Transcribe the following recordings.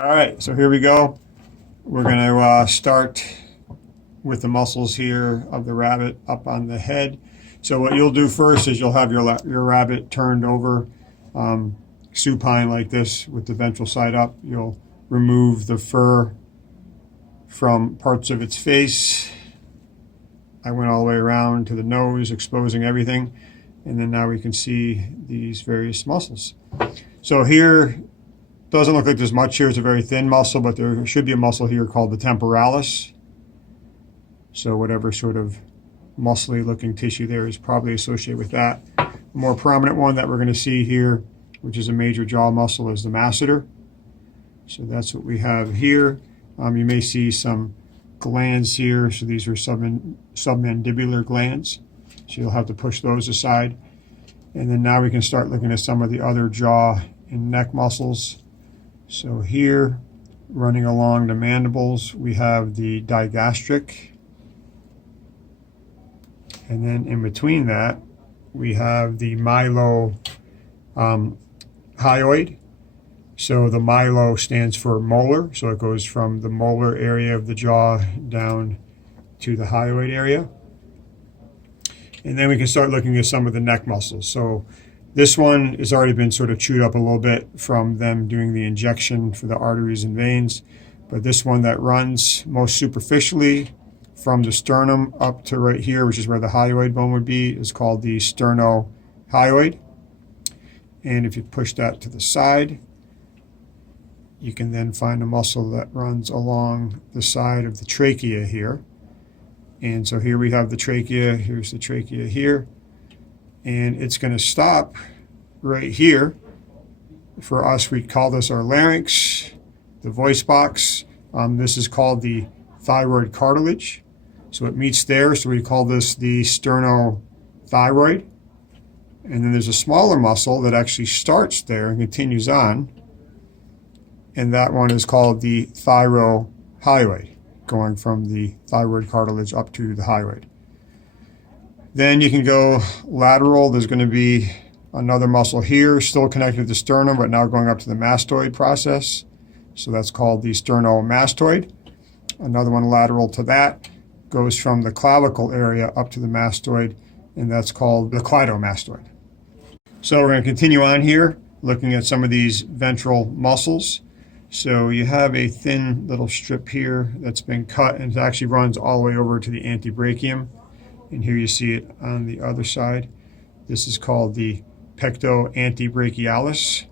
All right, so here we go. We're going to start with the muscles here of the rabbit up on the head. So what you'll do first is you'll have your rabbit turned over supine like this with the ventral side up. You'll remove the fur from parts of its face. I went all the way around to the nose, exposing everything. And then now we can see these various muscles. So here, doesn't look like there's much here. It's a very thin muscle, but there should be a muscle here called the temporalis. So whatever sort of muscly looking tissue there is probably associated with that. A more prominent one that we're going to see here, which is a major jaw muscle, is the masseter. So that's what we have here. You may see some glands here. So these are submandibular glands. So you'll have to push those aside. And then now we can start looking at some of the other jaw and neck muscles. So here, running along the mandibles, we have the digastric. And then in between that, we have the mylohyoid. So the mylo stands for molar. So it goes from the molar area of the jaw down to the hyoid area. And then we can start looking at some of the neck muscles. So this one has already been sort of chewed up a little bit from them doing the injection for the arteries and veins. But this one that runs most superficially from the sternum up to right here, which is where the hyoid bone would be, is called the sternohyoid. And if you push that to the side, you can then find a muscle that runs along the side of the trachea here. And so here we have the trachea. Here's the trachea here. And it's going to stop right here. For us, we call this our larynx, the voice box. This is called the thyroid cartilage. So it meets there, so we call this the sternothyroid. And then there's a smaller muscle that actually starts there and continues on. And that one is called the thyrohyoid, going from the thyroid cartilage up to the hyoid. Then you can go lateral. There's going to be another muscle here, still connected to the sternum, but now going up to the mastoid process. So that's called the sternomastoid. Another one lateral to that goes from the clavicle area up to the mastoid, and that's called the cleidomastoid. So we're going to continue on here, looking at some of these ventral muscles. So you have a thin little strip here that's been cut, and it actually runs all the way over to the antebrachium. And here you see it on the other side. This is called the pecto antebrachialis.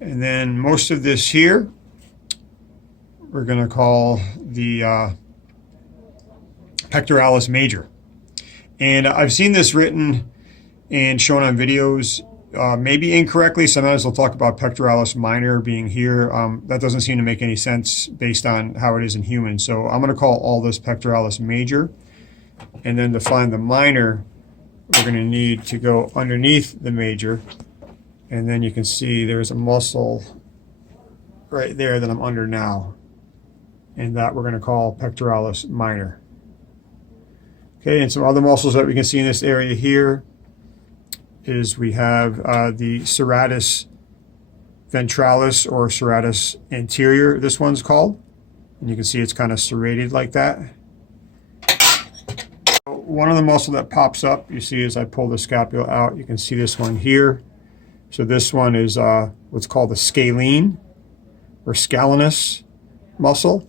And then most of this here, we're going to call the pectoralis major. And I've seen this written and shown on videos, maybe incorrectly. Sometimes they'll talk about pectoralis minor being here. That doesn't seem to make any sense based on how it is in humans. So I'm going to call all this pectoralis major. And then to find the minor, we're going to need to go underneath the major. And then you can see there's a muscle right there that I'm under now. And that we're going to call pectoralis minor. Okay, and some other muscles that we can see in this area here is we have the serratus ventralis, or serratus anterior, this one's called. And you can see it's kind of serrated like that. One of the muscle that pops up, you see as I pull the scapula out, you can see this one here. So this one is what's called the scalene or scalenus muscle.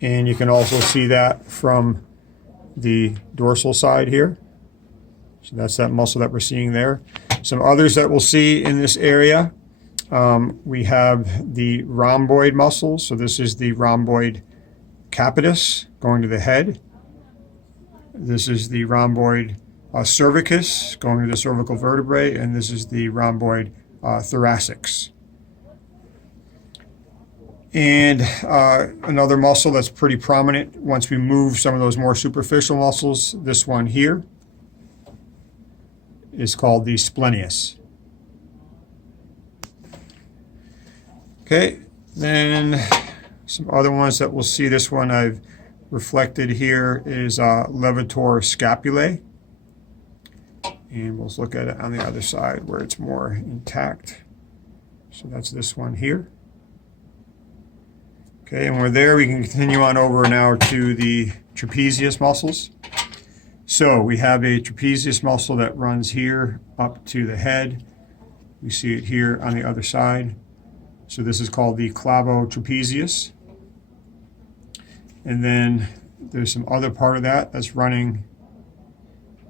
And you can also see that from the dorsal side here. So that's that muscle that we're seeing there. Some others that we'll see in this area, we have the rhomboid muscles. So this is the rhomboid capitis going to the head. This is the rhomboid cervicus going to the cervical vertebrae, and this is the rhomboid thoracix. And another muscle that's pretty prominent once we move some of those more superficial muscles, this one here, is called the splenius. Okay, then some other ones that we'll see. This one I've reflected here is levator scapulae. And we'll look at it on the other side where it's more intact. So that's this one here. Okay, and we're there. We can continue on over now to the trapezius muscles. So we have a trapezius muscle that runs here up to the head. We see it here on the other side. So this is called the clavotrapezius. And then there's some other part of that that's running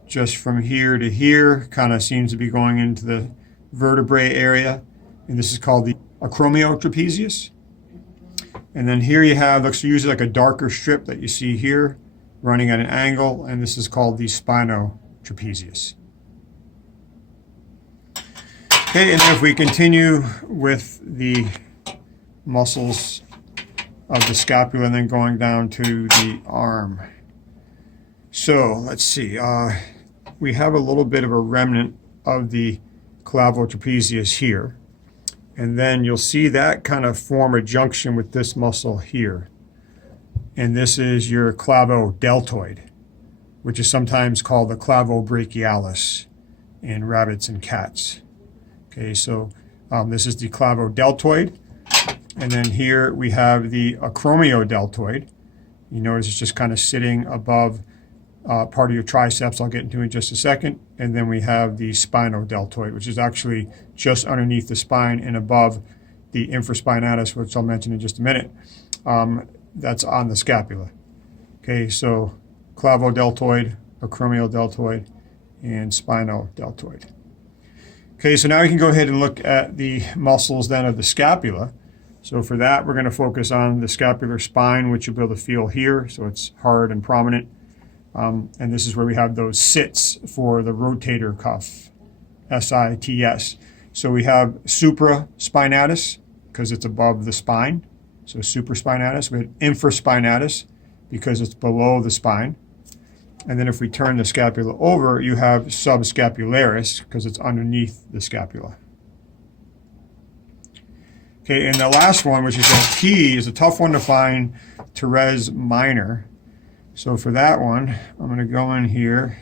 just from here to here, kind of seems to be going into the vertebrae area. And this is called the acromiotrapezius. And then here you have, looks usually like a darker strip that you see here running at an angle, and this is called the spinotrapezius. Okay, and then if we continue with the muscles of the scapula and then going down to the arm. So let's see, we have a little bit of a remnant of the clavotrapezius here. And then you'll see that kind of form a junction with this muscle here. And this is your clavodeltoid, which is sometimes called the clavobrachialis in rabbits and cats. Okay, so this is the clavodeltoid. And then here we have the acromiodeltoid. You notice it's just kind of sitting above part of your triceps. I'll get into in just a second. And then we have the spinodeltoid, which is actually just underneath the spine and above the infraspinatus, which I'll mention in just a minute. That's on the scapula. Okay, so clavodeltoid, acromiodeltoid, and spinodeltoid. Okay, so now we can go ahead and look at the muscles then of the scapula. So for that, we're going to focus on the scapular spine, which you'll be able to feel here. So it's hard and prominent. And this is where we have those sits for the rotator cuff, SITS. So we have supraspinatus, because it's above the spine. So supraspinatus. We have infraspinatus, because it's below the spine. And then if we turn the scapula over, you have subscapularis, because it's underneath the scapula. Okay, and the last one, which is a key, is a tough one to find, teres minor. So for that one, I'm going to go in here.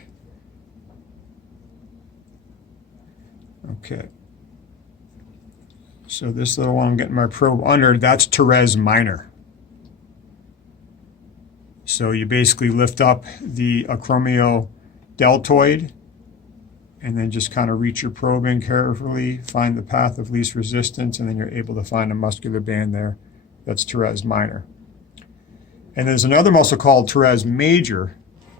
Okay. So this little one, I'm getting my probe under, that's teres minor. So you basically lift up the acromiodeltoid and then just kind of reach your probe in carefully, find the path of least resistance, and then you're able to find a muscular band there. That's teres minor. And there's another muscle called teres major,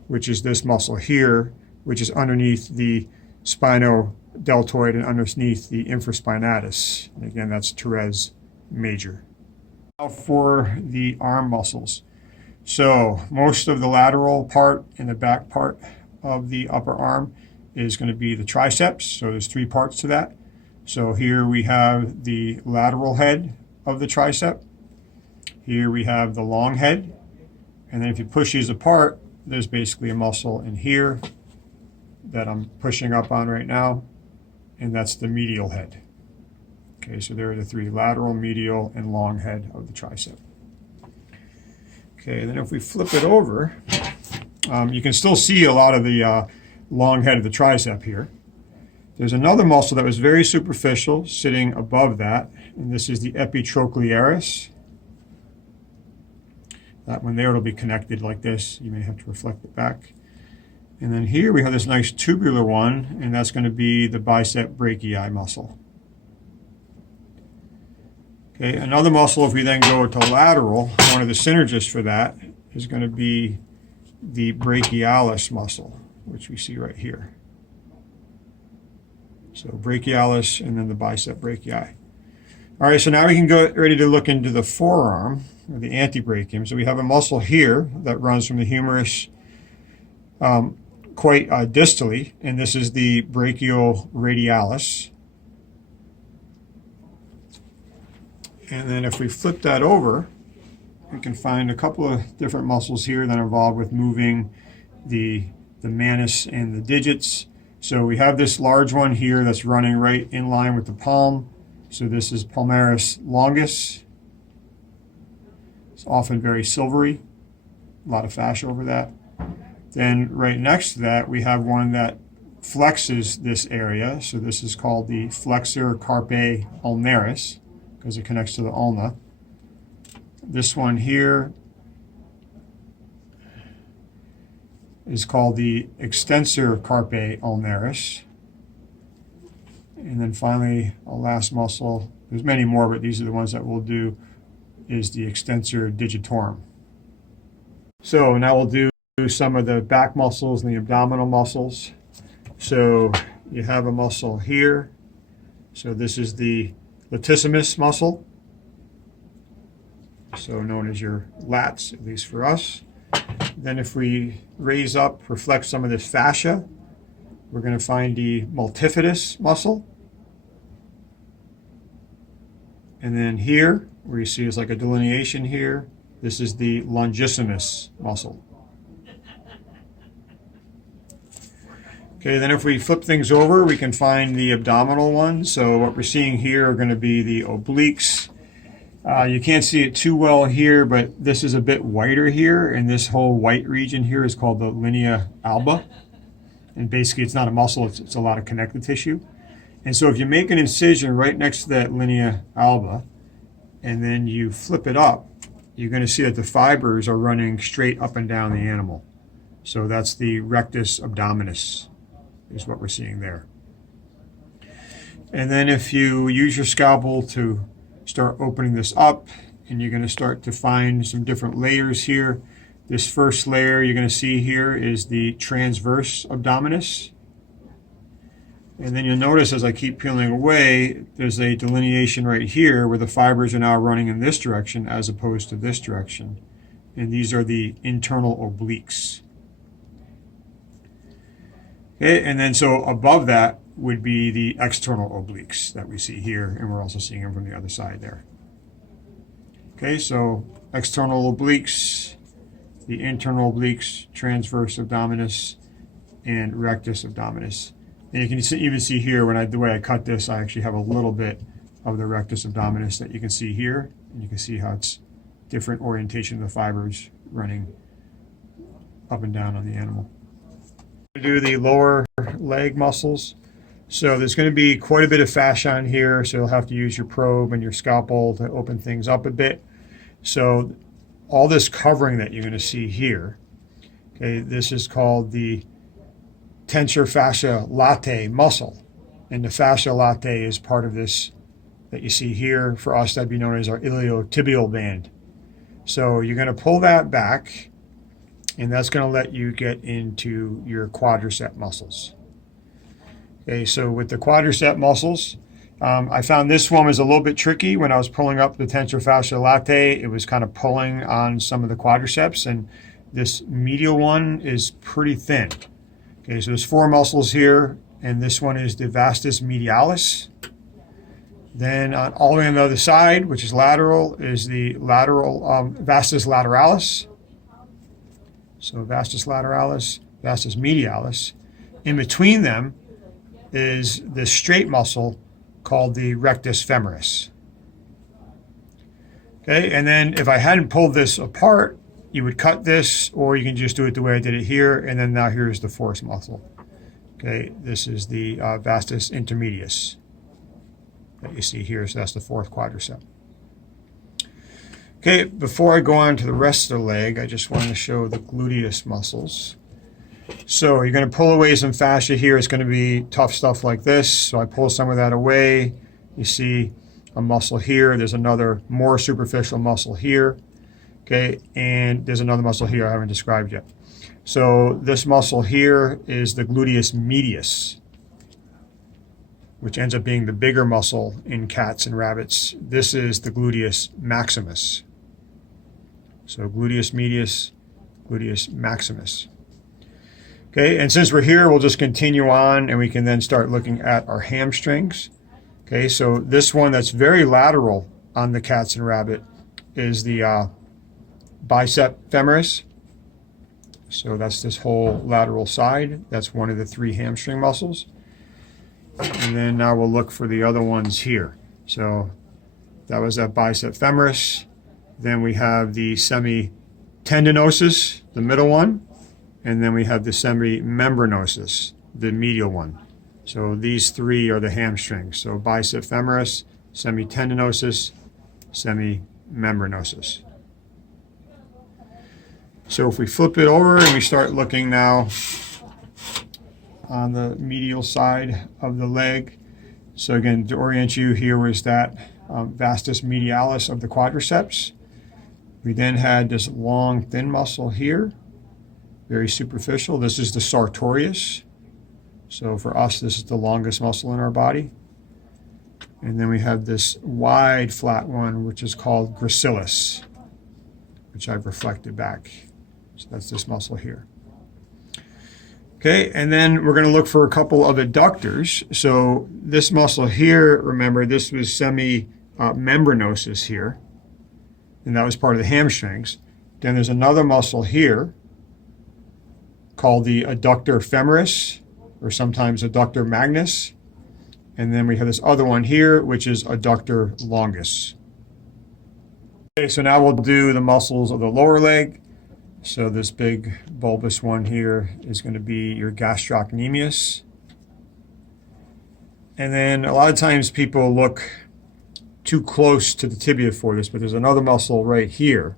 which is this muscle here, which is underneath the spinodeltoid and underneath the infraspinatus. And again, that's teres major. Now for the arm muscles. So most of the lateral part and the back part of the upper arm is going to be the triceps. So there's three parts to that. So here we have the lateral head of the tricep. Here we have the long head. And then if you push these apart, there's basically a muscle in here that I'm pushing up on right now, and that's the medial head. Okay, so there are the three: lateral, medial, and long head of the tricep. Okay, and then if we flip it over, you can still see a lot of the long head of the tricep here. There's another muscle that was very superficial sitting above that, and this is the epitrochlearis. That one there will be connected like this. You may have to reflect it back. And then here we have this nice tubular one, and that's going to be the bicep brachii muscle. Okay, another muscle, if we then go to lateral, one of the synergists for that is going to be the brachialis muscle, which we see right here. So brachialis and then the bicep brachii. All right, so now we can go ready to look into the forearm, or the antebrachium. So we have a muscle here that runs from the humerus quite distally, and this is the brachioradialis. And then if we flip that over, we can find a couple of different muscles here that are involved with moving the manus and the digits. So we have this large one here that's running right in line with the palm. So this is palmaris longus. It's often very silvery, a lot of fascia over that. Then right next to that, we have one that flexes this area. So this is called the flexor carpi ulnaris, because it connects to the ulna. this one here is called the extensor carpi ulnaris. And then finally, a last muscle, there's many more, but these are the ones that we'll do, is the extensor digitorum. So now we'll do some of the back muscles and the abdominal muscles. So you have a muscle here. So this is the latissimus muscle, so known as your lats, at least for us. Then if we raise up, reflect some of this fascia, we're going to find the multifidus muscle. And then here, where you see it's like a delineation here, this is the longissimus muscle. Okay, then if we flip things over, we can find the abdominal one. So what we're seeing here are going to be the obliques. You can't see it too well here, but this is a bit whiter here, and this whole white region here is called the linea alba. And basically it's not a muscle, it's a lot of connective tissue. And so if you make an incision right next to that linea alba, and then you flip it up, you're going to see that the fibers are running straight up and down the animal. So that's the rectus abdominis, is what we're seeing there. And then if you use your scalpel to start opening this up, and you're going to start to find some different layers here. This first layer you're going to see here is the transverse abdominis. And then you'll notice as I keep peeling away, there's a delineation right here where the fibers are now running in this direction as opposed to this direction. And these are the internal obliques. Okay, and then so above that would be the external obliques that we see here, and we're also seeing them from the other side there. Okay, so external obliques, the internal obliques, transverse abdominis, and rectus abdominis. And you can even see here, when the way I cut this, I actually have a little bit of the rectus abdominis that you can see here, and you can see how it's different orientation of the fibers running up and down on the animal. Do the lower leg muscles. So there's going to be quite a bit of fascia on here, so you'll have to use your probe and your scalpel to open things up a bit. So all this covering that you're going to see here, okay, this is called the tensor fascia latae muscle. And the fascia latae is part of this that you see here. For us, that'd be known as our iliotibial band. So you're going to pull that back, and that's going to let you get into your quadricep muscles. Okay, so with the quadricep muscles, I found this one was a little bit tricky. When I was pulling up the tensor fascia latae, it was kind of pulling on some of the quadriceps, and this medial one is pretty thin. Okay, so there's 4 muscles here, and this one is the vastus medialis. Then all the way on the other side, which is lateral, is the lateral vastus lateralis. So vastus lateralis, vastus medialis. In between them is this straight muscle called the rectus femoris. Okay, and then if I hadn't pulled this apart, you would cut this, or you can just do it the way I did it here, and then now here's the 4th muscle. Okay, this is the vastus intermedius that you see here, so that's the 4th quadricep. Okay, before I go on to the rest of the leg, I just want to show the gluteus muscles. So you're going to pull away some fascia here. It's going to be tough stuff like this. So I pull some of that away. You see a muscle here. There's another more superficial muscle here. Okay, and there's another muscle here I haven't described yet. So this muscle here is the gluteus medius, which ends up being the bigger muscle in cats and rabbits. This is the gluteus maximus. So gluteus medius, gluteus maximus. Okay, and since we're here, we'll just continue on, and we can then start looking at our hamstrings. Okay, so this one that's very lateral on the cats and rabbit is the bicep femoris. So that's this whole lateral side. That's one of the 3 hamstring muscles. And then now we'll look for the other ones here. So that was that bicep femoris. Then we have the semitendinosus, the middle one. And then we have the semimembranosus, the medial one. So these 3 are the hamstrings. So bicep femoris, semitendinosus, semimembranosus. So if we flip it over and we start looking now on the medial side of the leg. So again, to orient you, here was that vastus medialis of the quadriceps. We then had this long, thin muscle here, very superficial. This is the sartorius. So for us, this is the longest muscle in our body. And then we have this wide, flat one, which is called gracilis, which I've reflected back. So that's this muscle here. Okay, and then we're going to look for a couple of adductors. So this muscle here, remember, this was semi-membranosus here, and that was part of the hamstrings. Then there's another muscle here called the adductor femoris, or sometimes adductor magnus. And then we have this other one here, which is adductor longus. Okay, so now we'll do the muscles of the lower leg. So this big bulbous one here is going to be your gastrocnemius. And then a lot of times people look too close to the tibia for this, but there's another muscle right here.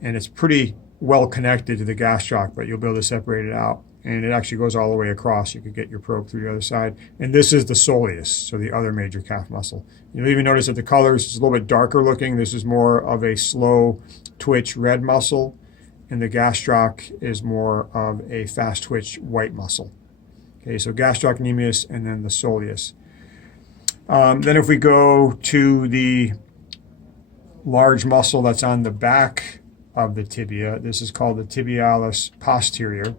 And it's pretty well connected to the gastroc, but you'll be able to separate it out. And it actually goes all the way across. You could get your probe through the other side. And this is the soleus, so the other major calf muscle. You'll even notice that the colors is a little bit darker looking. This is more of a slow twitch red muscle, and the gastroc is more of a fast twitch white muscle. Okay, so gastrocnemius and then the soleus. Then if we go to the large muscle that's on the back of the tibia, this is called the tibialis posterior.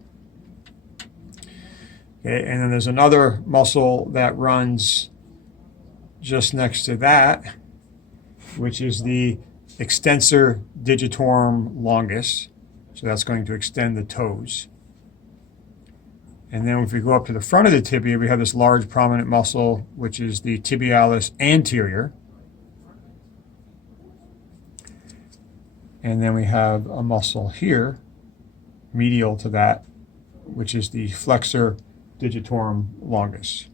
Okay, and then there's another muscle that runs just next to that, which is the extensor digitorum longus. So that's going to extend the toes. And then if we go up to the front of the tibia, we have this large prominent muscle, which is the tibialis anterior. And then we have a muscle here, medial to that, which is the flexor digitorum longus.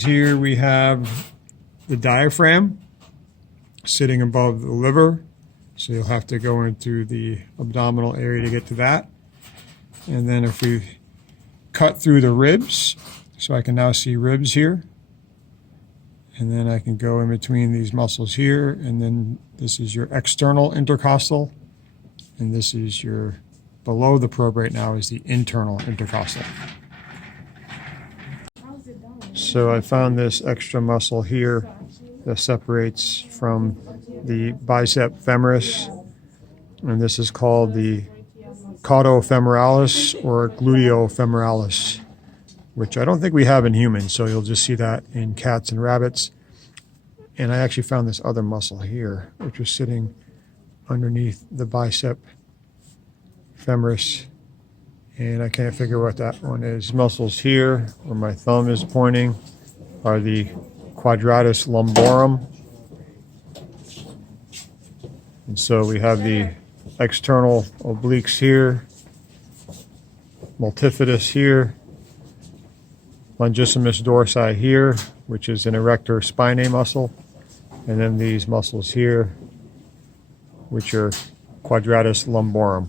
Here we have the diaphragm sitting above the liver. So you'll have to go into the abdominal area to get to that. And then if we cut through the ribs, so I can now see ribs here. And then I can go in between these muscles here. And then this is your external intercostal. And this is your, below the probe right now is the internal intercostal. So I found this extra muscle here that separates from the bicep femoris, and this is called the caudofemoralis or gluteofemoralis, which I don't think we have in humans, so you'll just see that in cats and rabbits. And I actually found this other muscle here, which was sitting underneath the bicep femoris, and I can't figure what that one is. Muscles here, where my thumb is pointing, are the quadratus lumborum. And so we have the external obliques here, multifidus here, longissimus dorsi here, which is an erector spinae muscle, and then these muscles here, which are quadratus lumborum.